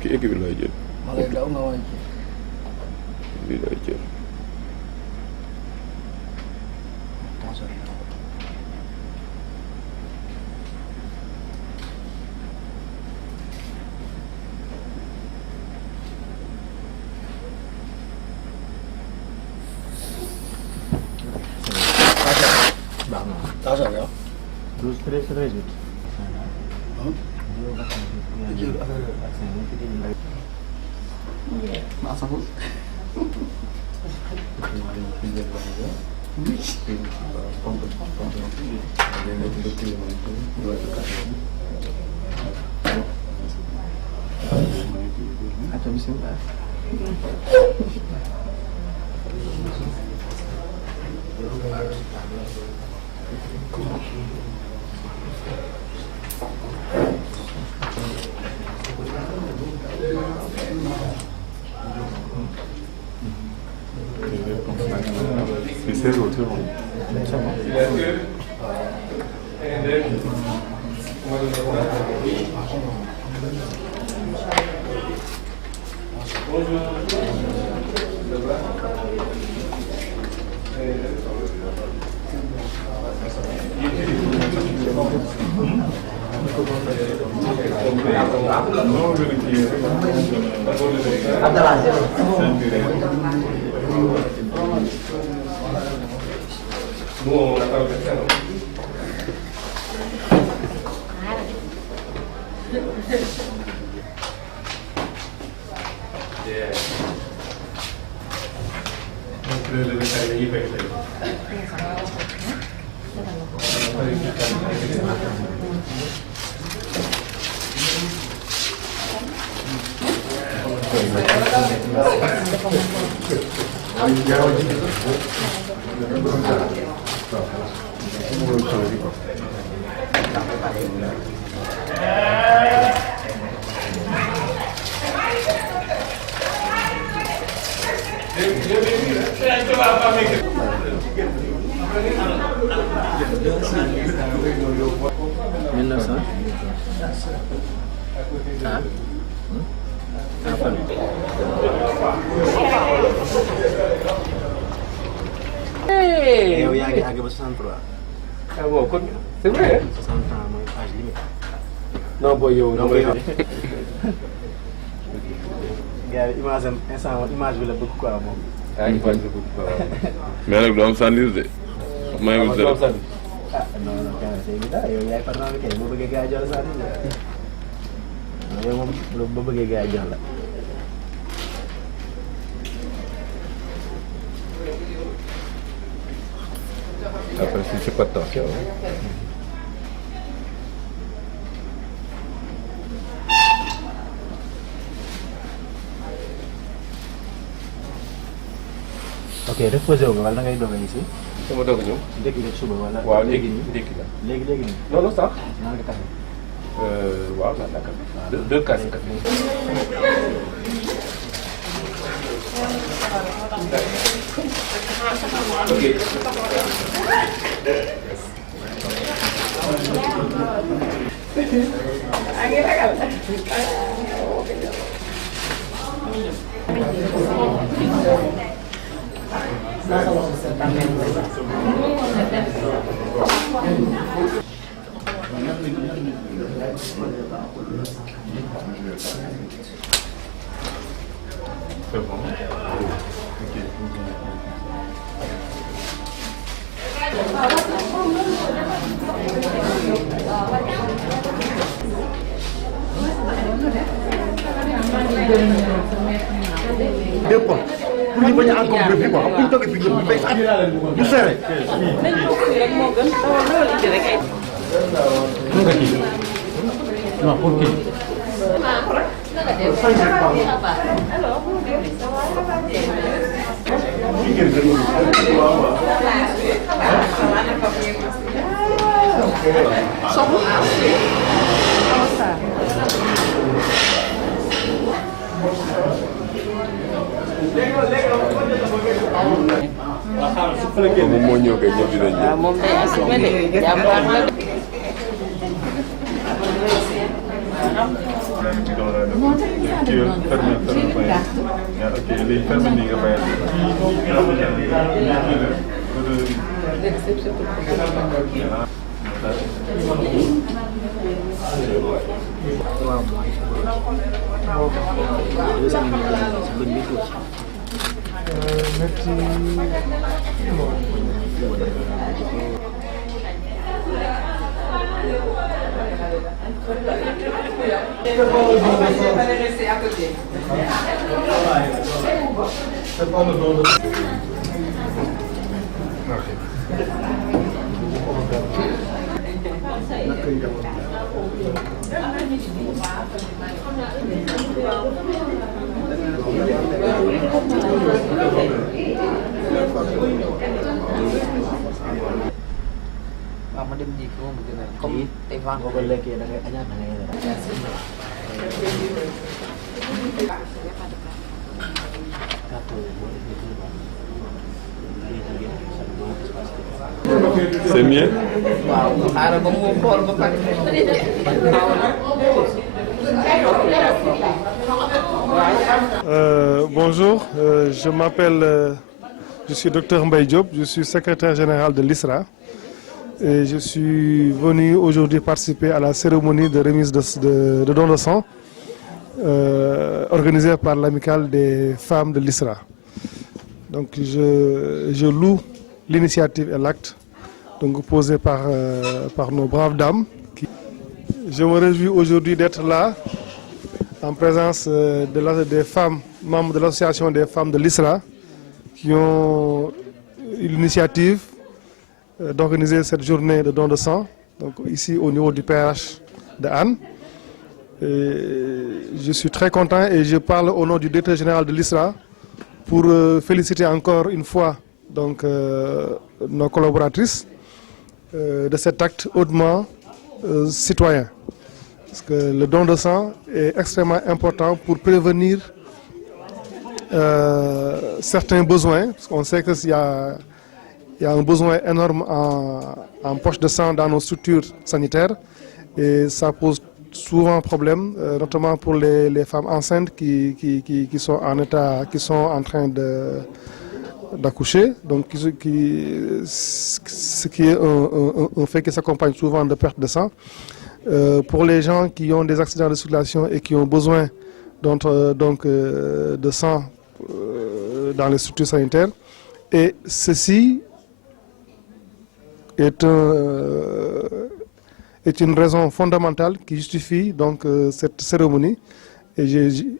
ki équipe bi lay jël. ma lay daw nga waay bi lay jël. Taasa ya. 12-13 Maasahul. Acha bismillah. C'est bon, c'est bon. yow yaa ngi àgg ba 63. ah bon kon c'est vrai. 60 ans mooy âge limite. non booy yow. donc yow. gars yi image am instant moom image bi la bëgg quoi moom. ah image bi la bëgg quoi. mais nag du am sànni de. maa ngi du am sànni. ah non non kenn tey bi daal yow yaay partenaire bi kay boo bëggee gars yi jox la sànni la. yow moom boo bëggee gars yi jox la. après si c'est pas attention. ok reposé wu nga wala da ngay doog a ici. sama doog a ñëw. ndekki la suba wala. waaw léegi ndekki la. léegi nii. non non sax. naan nga café. waaw naan naa café. deux casses café. C'est bon. Deux points. Pour ñu bañ a encombré fii quoi, bu ñu toogee fii ñëpp day xat du serré. Non, pour qui? moom moo ñëw kay ñëpp dinañ ñëw. moom day assumé de jàmbaar la de. waaw ma dem ji fi moom gën a comme tey vent boo ko lekkee da ngay añaat da ngay C'est mieux. waaw xaaral ba mu xool ba pare. Bonjour, je m'appelle, je suis Dr Mbaye Diop, je suis secrétaire général de l'ISRA et je suis venu aujourd'hui participer à la cérémonie de remise de don de sang organisée par l'amicale des femmes de l'ISRA. Donc je loue l'initiative et l'acte posé par nos braves dames. Je me réjouis aujourd'hui d'être là en présence des femmes, membres de l'association des femmes de l'ISRA, qui ont eu l'initiative d'organiser cette journée de don de sang, donc ici au niveau du PRH de Hann. Je suis très content et je parle au nom du directeur général de l'ISRA pour féliciter encore une fois nos collaboratrices de cet acte hautement citoyen. Parce que le don de sang est extrêmement important pour prévenir certains besoins. Parce qu'on sait qu'il y a un besoin énorme en poche de sang dans nos structures sanitaires. Et ça pose souvent problème, notamment pour les femmes enceintes qui sont en train d'accoucher. Donc, ce qui est un fait qui s'accompagne souvent de perte de sang. Pour les gens qui ont des accidents de circulation et qui ont besoin de sang dans les structures sanitaires. Et ceci est une raison fondamentale qui justifie cette cérémonie. Et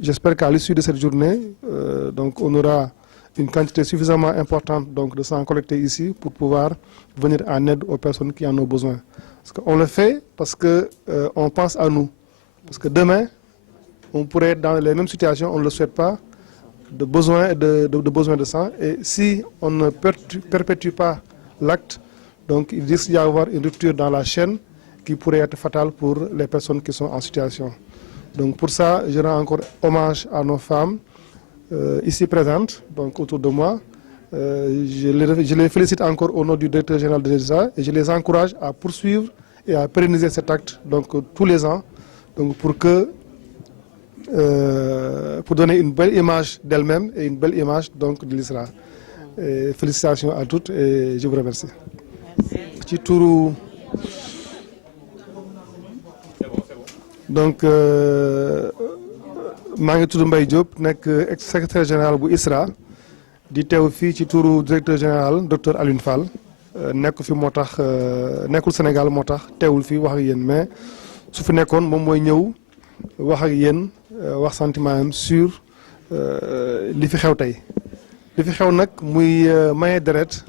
j'espère qu'à l'issue de cette journée, on aura une quantité suffisamment importante de sang collecté ici pour pouvoir venir en aide aux personnes qui en ont besoin. On le fait parce qu'on pense à nous. Parce que demain, on pourrait être dans les mêmes situations, on ne le souhaite pas, de besoin de sang. Et si on ne perpétue pas l'acte, donc il risque d'y avoir une rupture dans la chaîne qui pourrait être fatale pour les personnes qui sont en situation. Donc pour ça, je rends encore hommage à nos femmes ici présentes, autour de moi. Je les félicite encore au nom du directeur général de l'ISRA et je les encourage à poursuivre et à pérenniser cet acte tous les ans pour donner une belle image d'elle-même et une belle image de l'ISRA. Félicitations à toutes et je vous remercie. Ci turu maa ngi tudd Mbaye Diop nekk secrétaire général bu ISRA di teew fii ci turu directeur général docteur Alioune Fall nekk fi moo tax nekkul Sénégal moo tax teewul fii wax ak yéen mais su fi nekkoon moom mooy ñëw wax ak yéen wax sentiment am sur li fi xew tey li fi xew nag muy maye deret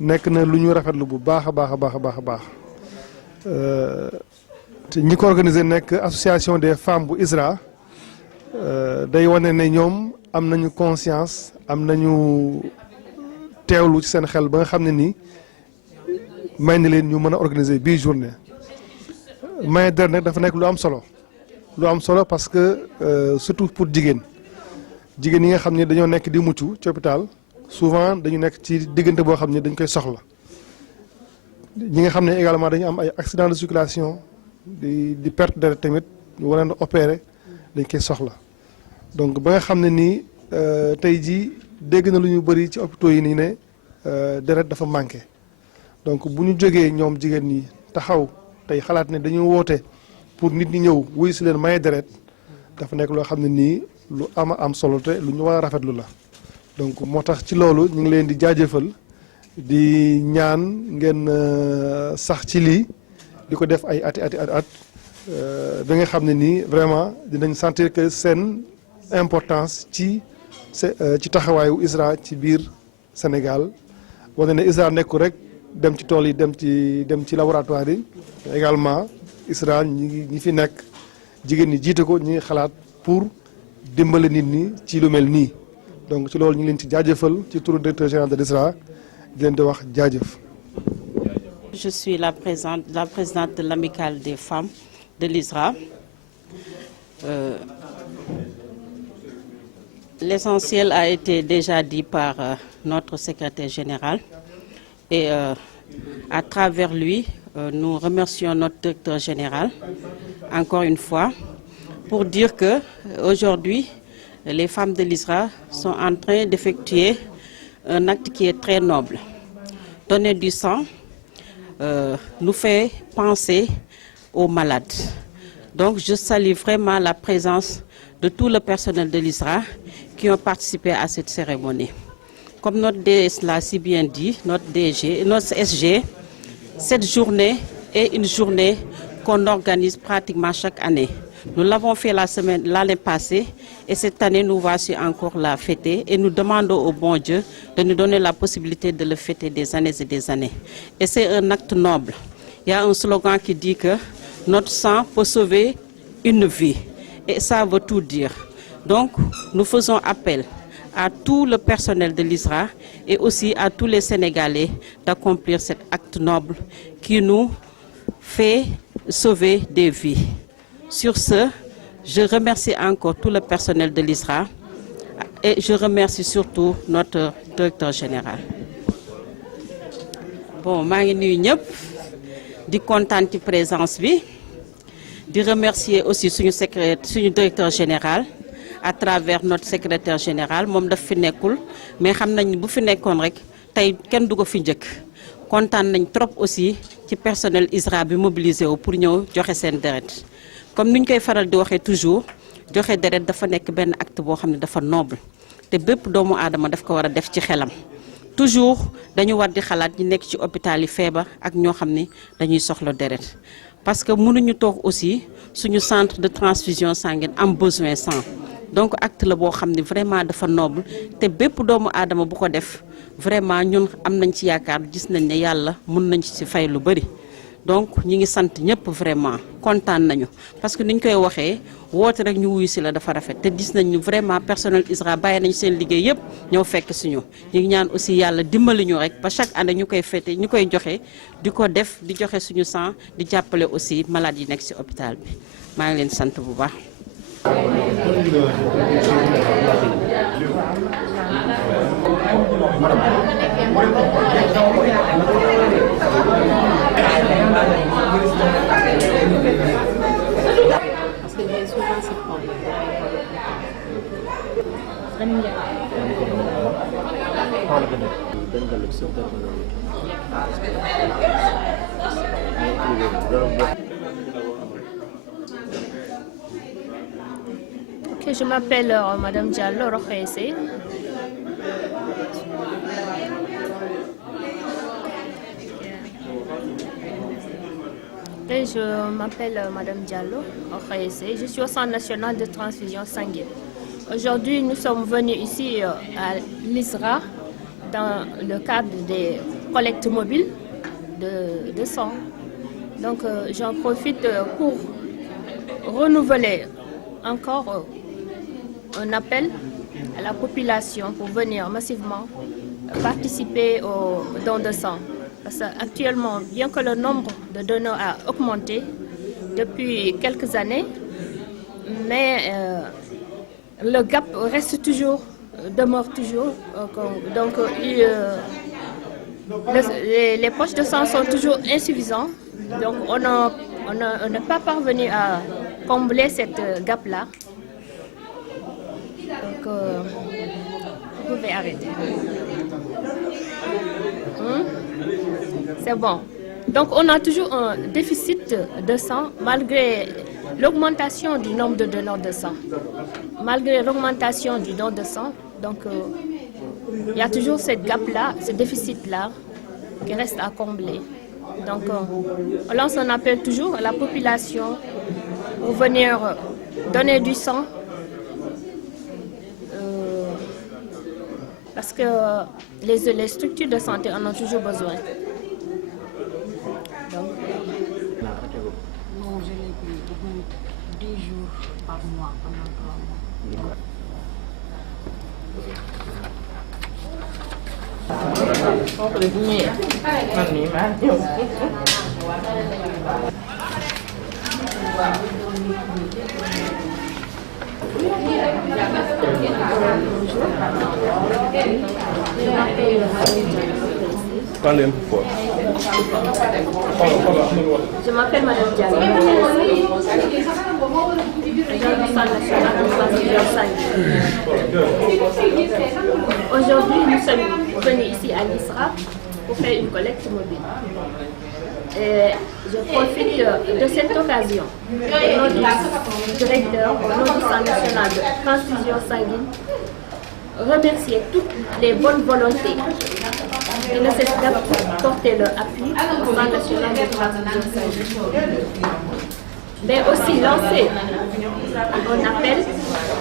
nekk na lu ñu rafetlu bu baax a baax a baax a baax a baax te ñi ko organisé nekk association des femmes bu ISRA day wane ne ñoom am nañu conscience am nañu teewlu ci seen xel ba nga xam ne nii may na leen ñu mën a organiser bii journée maye deret nag dafa nekk lu am solo parce que surtout pour jigéen yi nga xam ne dañoo nekk di mucc ci hôpital souvent dañu nekk ci diggante boo xam ne dañ koy soxla ñi nga xam ne également dañu am ay accident de circulation di perte deret tamit ñu war a opérer dañ koy soxla donc ba nga xam ne nii tey jii dégg na lu ñu bëri ci hôpitaux yi nii ne deret dafa manqué donc bu ñu jógee ñoom jigéen ñi taxaw tey xalaat ne dañu woote pour nit ñi ñëw wuyu si leen maye deret dafa nekk loo xam ne nii lu am solo te lu ñu war a rafetlu la donc moo tax ci loolu ñu ngi leen di jaajëfal di ñaan ngeen sax ci lii di ko def ay ati ba nga xam ne nii vraiment dinañ sentir que seen importance ci taxawaayu ISRA ci biir Sénégal wane ne ISRA nekku rek dem ci tool yi dem ci laboratoire yi également ISRA ñi fi nekk jigéen ñi jiite ko ñi ngi xalaat pour dimbale nit ñi ci lu mel nii donc ci loolu ñu ngi leen ci jaajëfal ci turu directeur général de l'ISRA di leen di wax jaajëf. Je suis la présidente de l'amicale des femmes de l'ISRA. L'essentiel a été déjà dit par notre secrétaire général et à travers lui, nous remercions notre directeur général encore une fois pour dire que aujourd'hui, les femmes de l'ISRA sont en train d'effectuer un acte qui est très noble. Donner du sang nous fait penser aux malades. Donc je salue vraiment la présence de tout le personnel de l'ISRA qui ont participé à cette cérémonie. Comme notre DS l'a si bien dit, notre SG, cette journée est une journée qu'on organise pratiquement chaque année. Nous l'avons fait l'année passée et cette année nous voici encore la fêter et nous demandons au bon Dieu de nous donner la possibilité de le fêter des années et des années. Et c'est un acte noble. Il y a un slogan qui dit que notre sang peut sauver une vie et ça veut tout dire. Donc nous faisons appel à tout le personnel de l'ISRA et aussi à tous les Sénégalais d'accomplir cet acte noble qui nous fait sauver des vies. Sur ce, je remercie encore tout le personnel de l'ISRA et je remercie surtout notre directeur général. Bon, maa ngi nuyu ñëpp di kontaan ci présence bi di remercier aussi suñu directeur général à travers notre secrétaire général moom daf fi nekkul mais xam nañ bu fi nekkoon rek tey kenn du ko fi njëkk kontaan nañ trop aussi ci personnel ISRA bi mobilisé wu pour ñëw joxe seen deret. Comme ni ñu koy faral di waxee toujours joxe deret dafa nekk benn acte boo xam ne dafa noble te bépp doomu aadama daf ko war a def ci xelam toujours dañu war di xalaat ñi nekk ci hôpital yi feebar ak ñoo xam ne dañuy soxla deret parce que mënuñu toog aussi suñu centre de transfusion sanguine am besoin sang donc acte la boo xam ne vraiment dafa noble te bépp doomu aadama bu ko def vraiment ñun am nañ ci yaakaar gis nañ ne yàlla mun nañ ci fay lu bari. Donc ñi ngi sant ñëpp vraiment kontaan nañu parce que ni ñu koy waxee woote rek ñu wuyu si la dafa rafet te gis nañu vraiment personnel ISRA bàyyi nañu seen liggéey yëpp ñëw fekk suñu ñu ngi ñaan aussi yàlla dimbali ñu rek ba chaque année ñu koy fêté ñu koy joxe di ko def di joxe suñu sang di jàppale aussi malade yi nekk ci hôpital bi maa ngi leen sant bu baax. Parce que j'ai souvent ce problème. Ok, je m'appelle Madame Diallo Rokhaya Seye. présenté, je m'appelle Madame Diallo Okhaese. Je suis au Centre national de transfusion sanguine. Aujourd'hui, nous sommes venus ici à l'ISRA dans le cadre des collectes mobiles de sang. Donc, j'en profite pour renouveler encore un appel à la population pour venir massivement participer aux dons de sang. Parce qu'actuellement, bien que le nombre de donneurs a augmenté depuis quelques années, mais le gap reste toujours, demeure toujours. Donc, les poches de sang sont toujours insuffisantes. Donc, on n'est pas parvenu à combler cette gap-là. Donc, vous pouvez arrêter. C'est bon. Donc, on a toujours un déficit de sang malgré l'augmentation du nombre de donneurs de sang. Malgré l'augmentation du don de sang, donc il y a toujours cette gap-là, ce déficit-là qui reste à combler. Donc, on lance un appel toujours à la population pour venir donner du sang parce que les structures de santé en ont toujours besoin. Donc, non, je l'ai pris 10 jours par mois pendant 3 mois. Parlez un peu fort. je m'appelle Madame Diallo. Aujourd'hui, nous sommes venus ici à l'ISRA pour faire une collecte mobile. Et je profite de cette occasion, au nom du directeur, au nom du Centre national de transfusion sanguine, remercier toutes les bonnes volontés qui ne cessent d'apporter leur appui au Centre national de transfusion sanguine. Mais aussi lancer un appel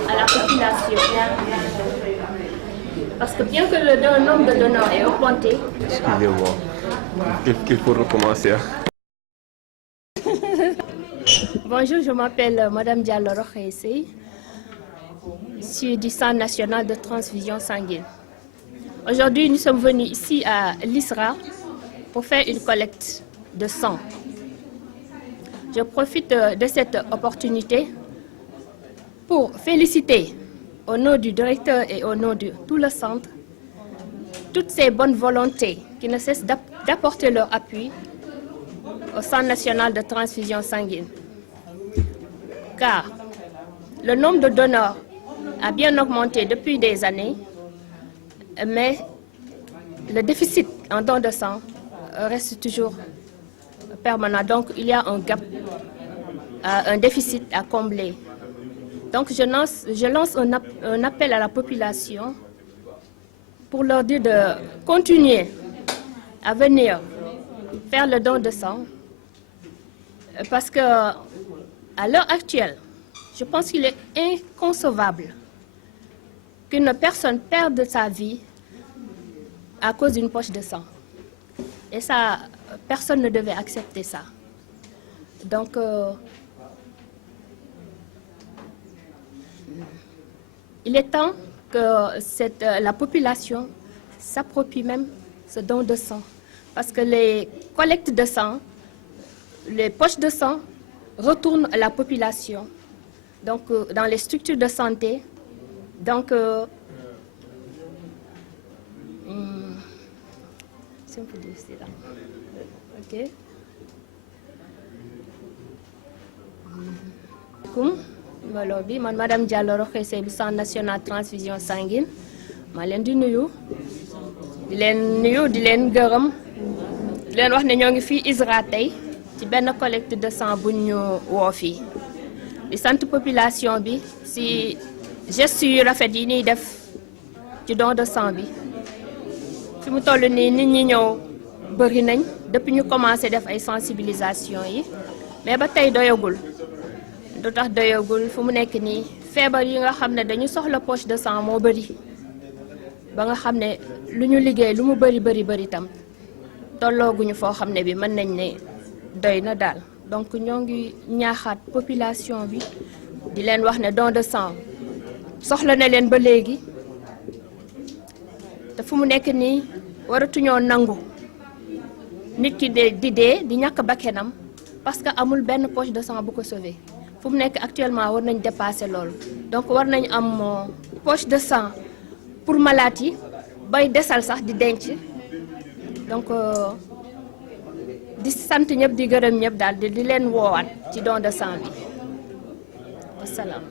à la population. Parce que bien que le nombre de donneurs est augmenté, Excusez-moi. Qu'il faut recommencer. Bonjour, je m'appelle Madame Diallo Okhaese. Je suis du Centre national de transfusion sanguine. Aujourd'hui, nous sommes venus ici à l'ISRA pour faire une collecte de sang. Je profite de cette opportunité pour féliciter au nom du directeur et au nom de tout le centre toutes ces bonnes volontés qui ne cessent d'apporter leur appui au Centre national de transfusion sanguine. Car le nombre de donneurs a bien augmenté depuis des années, mais le déficit en don de sang reste toujours permanent. Donc il y a un gap, un déficit à combler. Donc je lance un appel à la population pour leur dire de continuer à venir faire le don de sang parce que à l'heure actuelle, je pense qu'il est inconcevable qu'une personne perde sa vie à cause d'une poche de sang. Et ça, personne ne devait accepter ça. Donc, il est temps que la population s'approprie même ce don de sang. Parce que les collectes de sang, les poches de sang retournent à la population, donc dans les structures de santé. Donc, si on peut dire c'est là. Ok. mbooloo bi man madame Diallo Okhaese bu Centre national transfusion sanguine maa leen di nuyu di leen gërëm di leen wax ne ñoo ngi fii ISRA tey ci benn collecte de sang bu ñu woo fii di sant population bi si geste yu rafet yi ñuy def ci don de sang bi fi mu toll nii nit ñi ñëw bëri nañ depuis ñu commencé def ay sensibilisation yi mais ba tey doyagul du tax doyagul fu mu nekk nii feebar yi nga xam ne dañu soxla poche de sang moo bëri ba nga xam ne lu ñu liggéey lu mu bëri tam tollooguñu foo xam ne bi mën nañ ne doy na daal donc ñoo ngi ñaaxaat population bi di leen wax ne don de sang soxla na leen ba léegi te fu mu nekk nii waratuñoo nangu nit ki di dee di ñàkk bakkenam parce que amul benn poche de sang bu ko sauver fu mu nekk actuellement war nañ dépasser loolu donc war nañ am poche de sang pour malade yi bay desal sax di denc donc di sant ñëpp di gërëm ñëpp daal di leen woowaat ci don de sang bi wasalaam